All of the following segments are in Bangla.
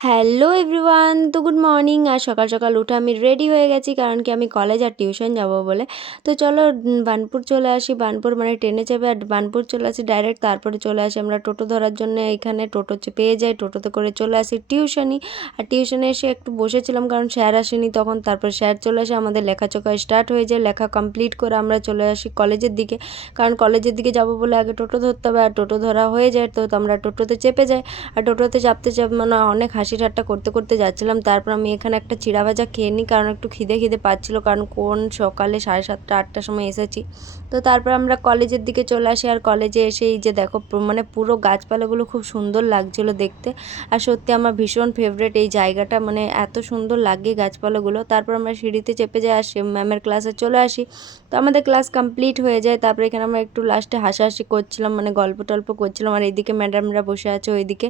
হ্যালো এভরিওয়ান, তো গুড মর্নিং। আর সকাল সকাল উঠে আমি রেডি হয়ে গেছি, কারণ কি আমি কলেজ আর টিউশন যাব বলে। তো চলো বার্নপুর চলে আসি। বার্নপুর মানে ট্রেনে চেপে আর বার্নপুর চলে আসি ডাইরেক্ট। তারপরে চলে আসি আমরা টোটো ধরার জন্য। এখানে টোটো পেয়ে যাই, টোটোতে করে চলে আসি টিউশনি। আর টিউশনে এসে একটু বসেছিলাম, কারণ স্যার আসেনি তখন। তারপর স্যার চলে আসে, আমাদের লেখাচোখা স্টার্ট হয়ে যায়। লেখা কমপ্লিট করে আমরা চলে আসি কলেজের দিকে, কারণ কলেজের দিকে যাব বলে আগে টোটো ধরতে হবে। আর টোটো ধরা হয়ে যায় তো আমরা টোটোতে চেপে যাই। আর টোটোতে চাপতে মানে অনেক হাসি ঠাট্টা করতে করতে যাচ্ছিলাম। তারপর আমি এখানে একটা চিড়া ভাজা খেয়ে নিই, কারণ একটু খিদে পাচ্ছিলো, কারণ কোন সকালে 7:30 8টার সময় এসেছি। তো তারপর আমরা কলেজের দিকে চলে আসি। আর কলেজে এসে এই যে দেখো মানে পুরো গাছপালাগুলো খুব সুন্দর লাগছিলো দেখতে। আর সত্যি আমার ভীষণ ফেভারেট এই জায়গাটা, মানে এত সুন্দর লাগে গাছপালাগুলো। তারপর আমরা সিঁড়িতে চেপে যাই আর ম্যামের ক্লাসে চলে আসি। তো আমাদের ক্লাস কমপ্লিট হয়ে যায়। তারপরে এখানে আমরা একটু লাস্টে হাসাহাসি করছিলাম, মানে গল্প টল্প করছিলাম। আর এইদিকে ম্যাডামরা বসে আছে, ওইদিকে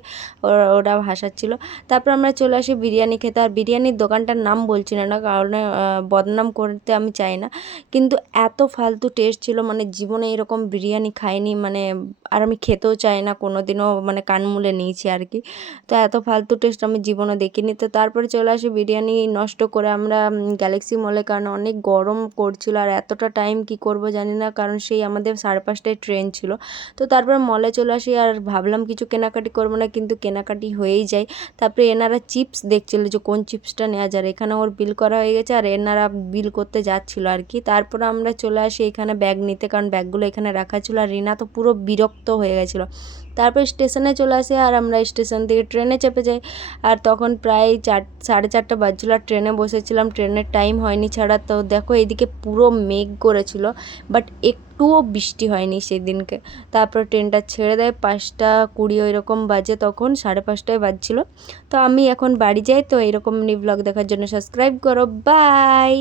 ওরাও হাসাচ্ছিল। তারপর আমরা চলে আসি বিরিয়ানি খেতে। আর বিরিয়ানির দোকানটার নাম বলছি না, কারণ বদনাম করতে আমি চাই না, কিন্তু এত ফালতু টেস্ট ছিল, মানে জীবনে এরকম বিরিয়ানি খাইনি, মানে আর আমি খেতেও চাই না কোনো দিনও, মানে কান মুলে নিয়েছি আর কি। তো এত ফালতু টেস্ট আমি জীবনে দেখিনি। তো তারপরে চলে আসি বিরিয়ানি নষ্ট করে আমরা গ্যালাক্সি মলে, কারণ অনেক গরম করছিল। আর এতটা টাইম কি করব জানি না, কারণ সেই আমাদের 5:30টায় ট্রেন ছিল। তো তারপরে মলে চলে আসি। আর ভাবলাম কিছু কেনাকাটি করবো না, কিন্তু কেনাকাটি হয়েই যায়। তারপরে এনারা চিপস দেখছিল যে কোন চিপসটা নেওয়া যায়। এখানে ওর বিল করা হয়ে গেছে, আর এনারা বিল করতে যাচ্ছিলো আর কি। তারপরে আমরা চলে আসি এখানে ব্যাগ নিতে, কারণ ব্যাগগুলো এখানে রাখা ছিল। আর রিনা তো পুরো বিরক্ত হয়ে গেছিলো। তারপর স্টেশনে চলে আসি, আর আমরা স্টেশন থেকে ট্রেনে চেপে যাই। আর তখন প্রায় 4:30 বাজছিল। আর ট্রেনে বসেছিলাম, ট্রেনের টাইম হয়নি ছাড়া। তো দেখো এইদিকে পুরো মেঘ করেছিল, বাট একটুও বৃষ্টি হয়নি সেদিনকে। তারপর ট্রেনটা ছেড়ে দেয় 5:20 ওইরকম বাজে, তখন 5:30টায় বাজছিল। তো আমি এখন বাড়ি যাই। তো এরকম মিনি ব্লগ দেখার জন্য সাবস্ক্রাইব করো। বাই।